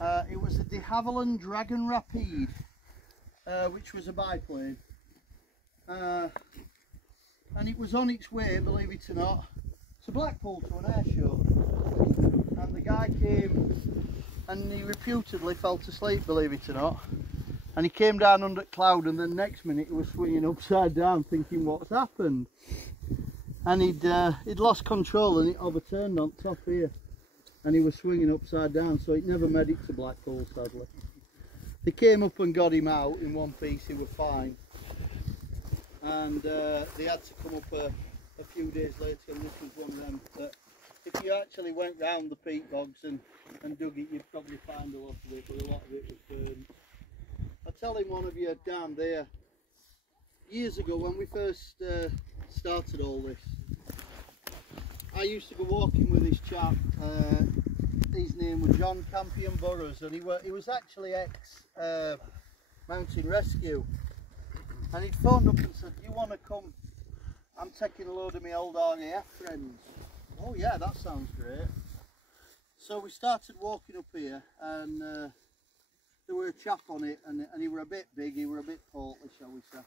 It was a de Havilland Dragon Rapide, which was a biplane, and it was on its way, believe it or not, to Blackpool to an air show, and the guy came and he reputedly fell asleep, believe it or not, and he came down under cloud, and then next minute he was swinging upside down thinking what's happened, and he'd lost control and it overturned on top here, and he was swinging upside down, so it never made it to Blackpool, sadly. They came up and got him out in one piece, he was fine, and they had to come up a few days later, and this was one of them that if you actually went round the peat bogs and dug it, you'd probably find a lot of it, but a lot of it was burnt. I'll tell him one of you down there, years ago when we first started all this, I used to go walking with this chap, his name was John Campion Burrows, and he was actually ex-mountain rescue, and he'd phoned up and said, "You want to come? I'm taking a load of my old RAF friends." Oh yeah, that sounds great. So we started walking up here, and there were a chap on it, and he were a bit big, he were a bit portly, shall we say.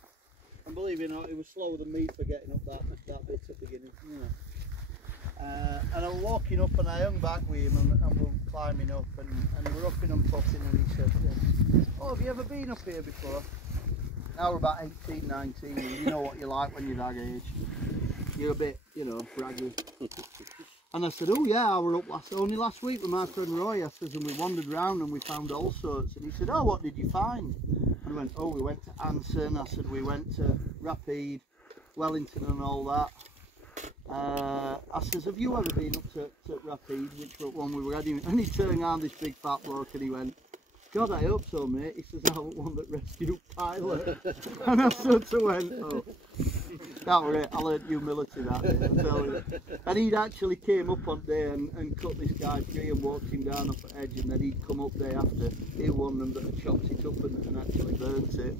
And believe it or not, he was slower than me for getting up that bit at the beginning, you know. And I was walking up and I hung back with him, and we were climbing up, and we were upping and putting, and he said, "Oh, have you ever been up here before?" Now we're about 18, 19, and you know what you're like when you're that age. You're a bit, you know, braggy. And I said, "Oh yeah, I were up only last week with my friend Roy," I said, "and we wandered round and we found all sorts." And he said, "Oh, what did you find?" And I went, "Oh, we went to Anson," I said, "we went to Rapide, Wellington and all that." I says, "Have you ever been up to Rapide?" Which was one we were heading, and he turned around, this big fat bloke, and he went, "God, I hope so, mate." He says, "I was one that rescued pilot." And I sort of went, "Oh, that was it. I learned humility that day, I'm telling you." And he'd actually came up on day and cut this guy free and walked him down off the edge, and then he'd come up day after. He was one of them that had chopped it up and actually burnt it.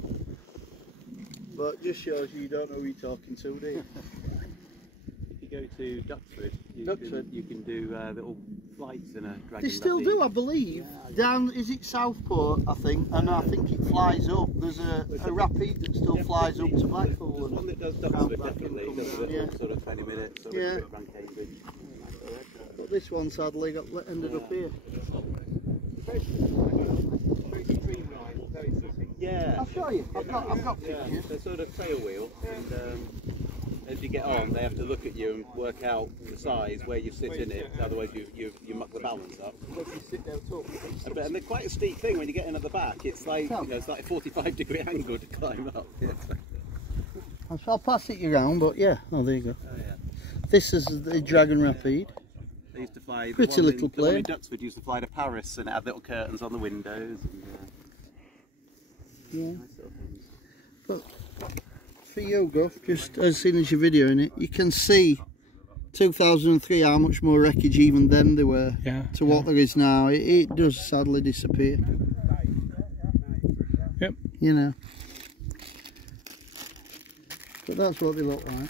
But it just shows you don't know who you're talking to, do you? Go to Duxford, you can do little flights in a dragon. They still do, I believe. Yeah, down, is it Southport, I think, and I think it flies up. There's a Rapide that still flies up to Blackpool. There's one that does Duxford, definitely. Does a little sort of 20 minutes sort of trip around Cambridge. But this one sadly ended up here. Very streamlined, very soothing. Yeah. I'll show you. I've got pictures. Yeah, they're sort of tail wheel, and as you get on, they have to look at you and work out the size where you sit in it. Otherwise, you muck the balance up. And they're quite a steep thing when you get in at the back. It's like it's like a 45-degree angle to climb up. Yeah. I'll pass it around, but yeah. Oh, there you go. Oh, yeah. This is the Dragon Rapide. They used to fly. Pretty little plane. The one in Duxford used to fly to Paris, and it had little curtains on the windows. And, yeah. Nice little things. But for you, Guff, just as soon as you're videoing it, you can see 2003 how much more wreckage even then there were to what there is now. It does sadly disappear. Yep. You know. But that's what they look like.